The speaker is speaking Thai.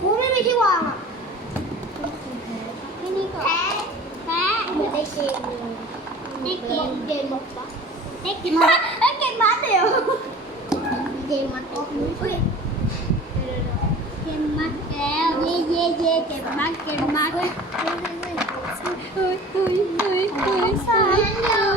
กูไม่มีที่วางอ่ะไม่นี่ก่อนแพ้เหมือนได้เกมเลยได้เกมบอกปะได้เกมมาเดี๋ยวเกมมันออกอุ้ยเกมมัดแล้วเย่เกมมัดเฮ้ยสารอยู่